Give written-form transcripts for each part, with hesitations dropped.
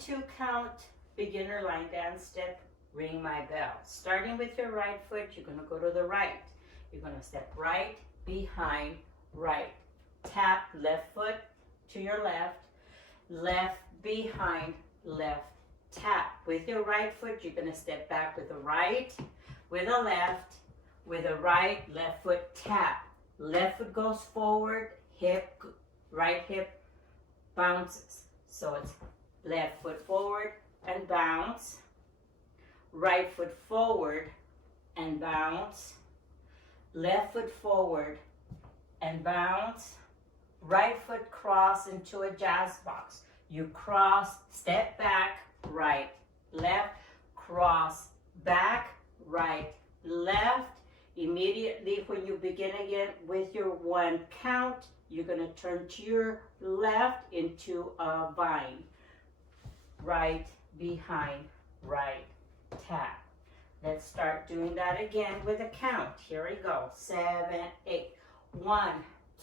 2 count beginner line dance step, ring my bell. Starting with your right foot, you're going to go to the right. You're going to step right behind right. Tap left foot to your left, left behind left. Tap. With your right foot, you're going to step back with a right, with a left, with a right, left foot, tap. Left foot goes forward, hip, right hip bounces. So it's left foot forward and bounce, right foot forward and bounce, left foot forward and bounce, right foot cross into a jazz box. You cross, step back, right, left, cross, back, right, left. Immediately when you begin again with your 1 count, you're going to turn to your left into a vine. Right, behind, right, tap. Let's start doing that again with a count. Here we go. 7, 8. 1,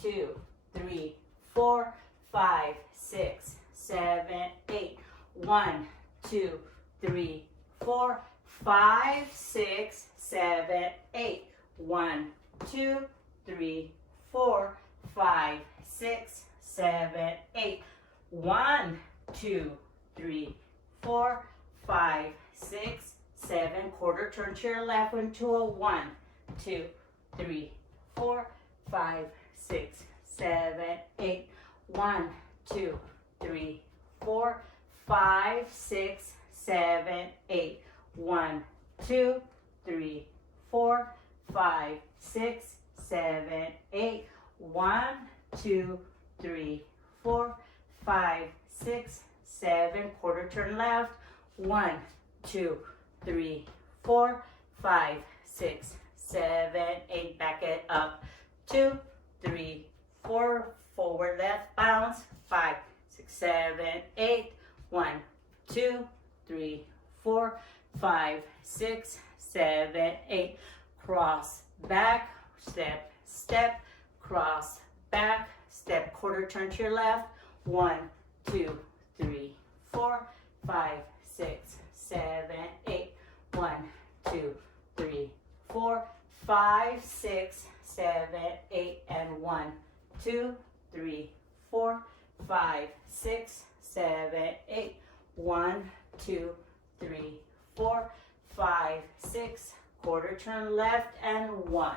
2, 3, 4, 5, 6, 7, 8. 1, 2, 3, 4, 5, 6, 7, 8. 1, 2, 3, 4, 5, 6, 7, 8. 1, 2, 3, 4, 5, 6, 7. Quarter turn to your left into a 1, 2, 3, 4, 5, 6, 7, 8. 1, 2, 3, 4, 5, 6, 7, 8. 1, 2, 3, 4, 5, 6, 7, 8. 1, 2, 3, 4, 5, 6, 7. Quarter turn left. 1, 2, 3, 4, 5, 6, 7, 8. Back it up. 2, 3, 4. Forward left bounce. 5, 6, 7, 8. 1, 2, 3, 4, 5, 6, 7, 8. Cross back, step, step, cross back, step, quarter turn to your left. 1, 2, 3, 4, 5, 6, 7, 8. 1, 2, 3, 4, 5, 6, 7, 8. And 1, 2, 3, 4, 5, 6, 7, 8. 1, 2, 3, 4, 5, 6. Quarter turn left and 1.